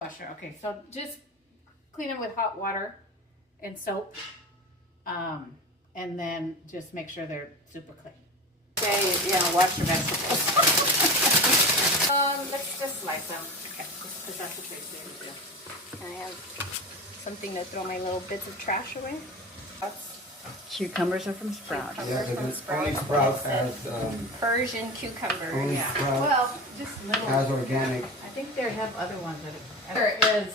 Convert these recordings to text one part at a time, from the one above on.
Washer. Okay, so just clean them with hot water and soap, and then just make sure they're super clean. Okay, yeah, wash your vegetables. Let's just slice them. Okay, because that's what Tracy would do. I have something to throw my little bits of trash away. Cucumbers are from Sprouts. Cucumber Yeah, from because Sprouts. only Sprouts has, Persian cucumber. only Yeah. Sprouts Well, just little. has organic. I think they have other ones that there is.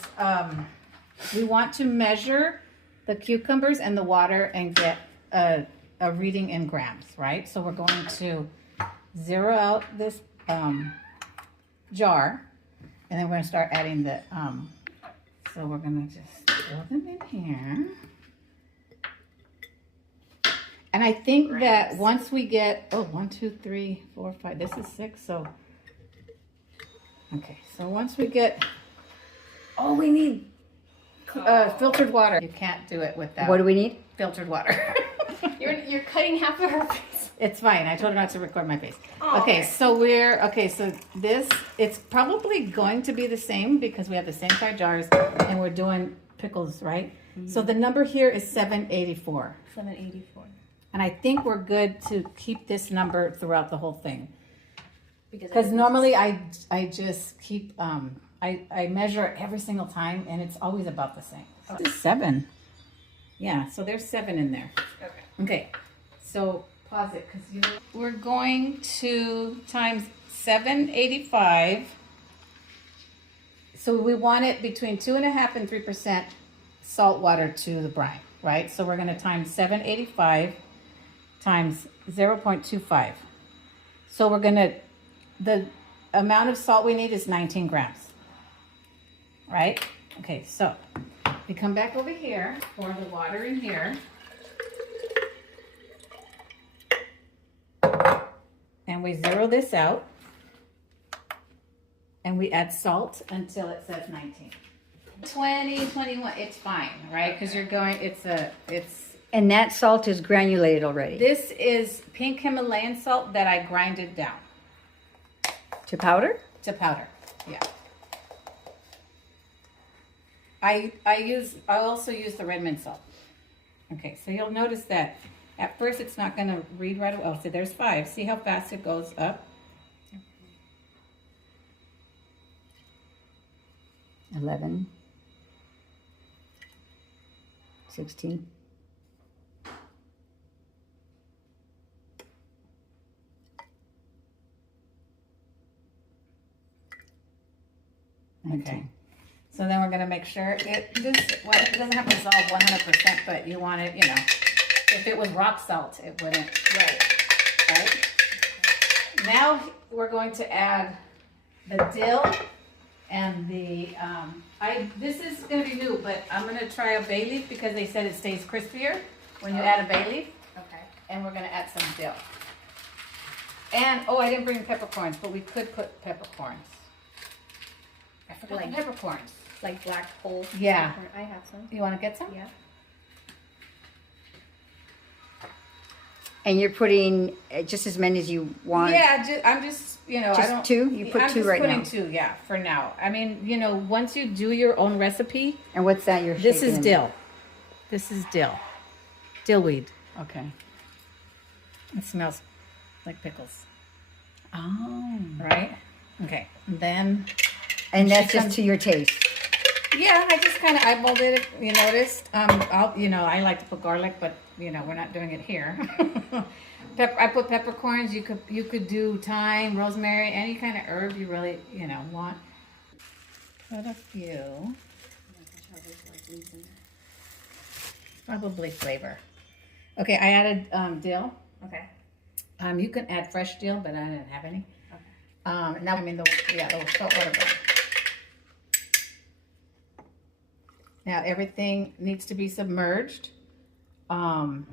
We want to measure the cucumbers and the water and get a reading in grams, right? So we're going to zero out this jar, and then we're going to start adding the. So we're going to just throw them in here. And I think that once we get, 1, 2, 3, 4, 5, this is 6, so, okay, so once we get, we need filtered water. You can't do it without. What do we need? Filtered water. You're cutting half of her face. It's fine, I told her not to record my face. Oh, okay, okay. so so this, it's probably going to be the same because we have the same size jars and we're doing pickles, right? Mm-hmm. So the number here is 784. 784. And I think we're good to keep this number throughout the whole thing. Because normally I just keep, I measure every single time and it's always about the same. So this is 7. Yeah, so there's 7 in there. Okay, so pause it because we're going to times 785. So we want it between 2.5% and 3% salt water to the brine, right? So we're going to times 785 times 0.25. So we're going to, the amount of salt we need is 19 grams, right? Okay, so we come back over here, pour the water in here. And we zero this out. And we add salt until it says 19. 20, 21, it's fine, right? Because you're going, And that salt is granulated already. This is pink Himalayan salt that I grinded down. To powder? To powder, yeah. I also use the red mint salt. Okay, so you'll notice that at first it's not going to read right away. Oh, so there's 5. See how fast it goes up? 11. 16. Okay. So then we're going to make sure it doesn't have to dissolve 100%, but you want it, if it was rock salt, it wouldn't. Right? Now we're going to add the dill and the, this is going to be new, but I'm going to try a bay leaf because they said it stays crispier when you add a bay leaf. Okay. And we're going to add some dill. And, I didn't bring peppercorns, but we could put peppercorns. I forgot the peppercorns. Like black whole. Yeah. I have some. You want to get some? Yeah. And you're putting just as many as you want? Yeah, I'm just, I don't. Just 2? You put 2 right now? I'm just putting 2, yeah, for now. I mean, once you do your own recipe. And what's that you're This shaking is in? dill. This is dill. Dillweed. Okay. It smells like pickles. Oh. Right? Okay. And then. And that's just to your taste? Yeah, I just kind of eyeballed it, you noticed. I like to put garlic, but, we're not doing it here. I put peppercorns. You could do thyme, rosemary, any kind of herb you really, want. Put a few. Probably flavor. Okay, I added dill. Okay. You can add fresh dill, but I didn't have any. Okay. Now, the salt water brine. Now everything needs to be submerged. So I'm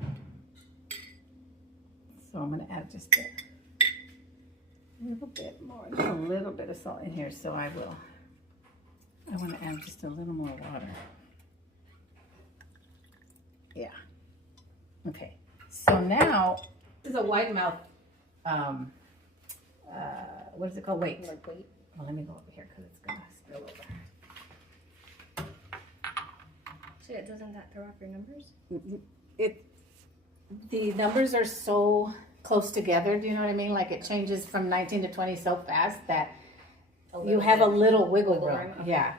going to add just a little bit more, just a little bit of salt in here. So I want to add just a little more water. Yeah. Okay. So now this is a wide mouth. What is it called? Wait. Wait. Well, let me go over here because it's going to spill over. So doesn't that throw off your numbers? The numbers are so close together. Do you know what I mean? Like it changes from 19 to 20 so fast that you have a little wiggle room. Okay. Yeah.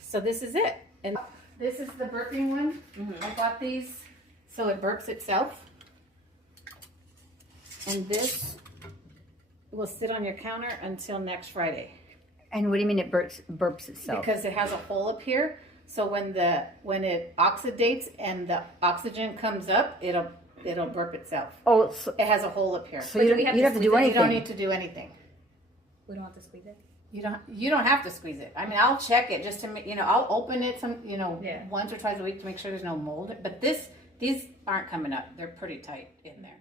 So this is it. And this is the burping one. I bought these so it burps itself. And this will sit on your counter until next Friday. And what do you mean it burps itself? Because it has a hole up here. So when it oxidates and the oxygen comes up, it'll burp itself. Oh, so, It has a hole up here. so you don't have to do anything. You don't need to do anything. We don't have to squeeze it. You don't have to squeeze it. I mean, I'll check it just to make, I'll open it once or twice a week to make sure there's no mold. But these aren't coming up. They're pretty tight in there.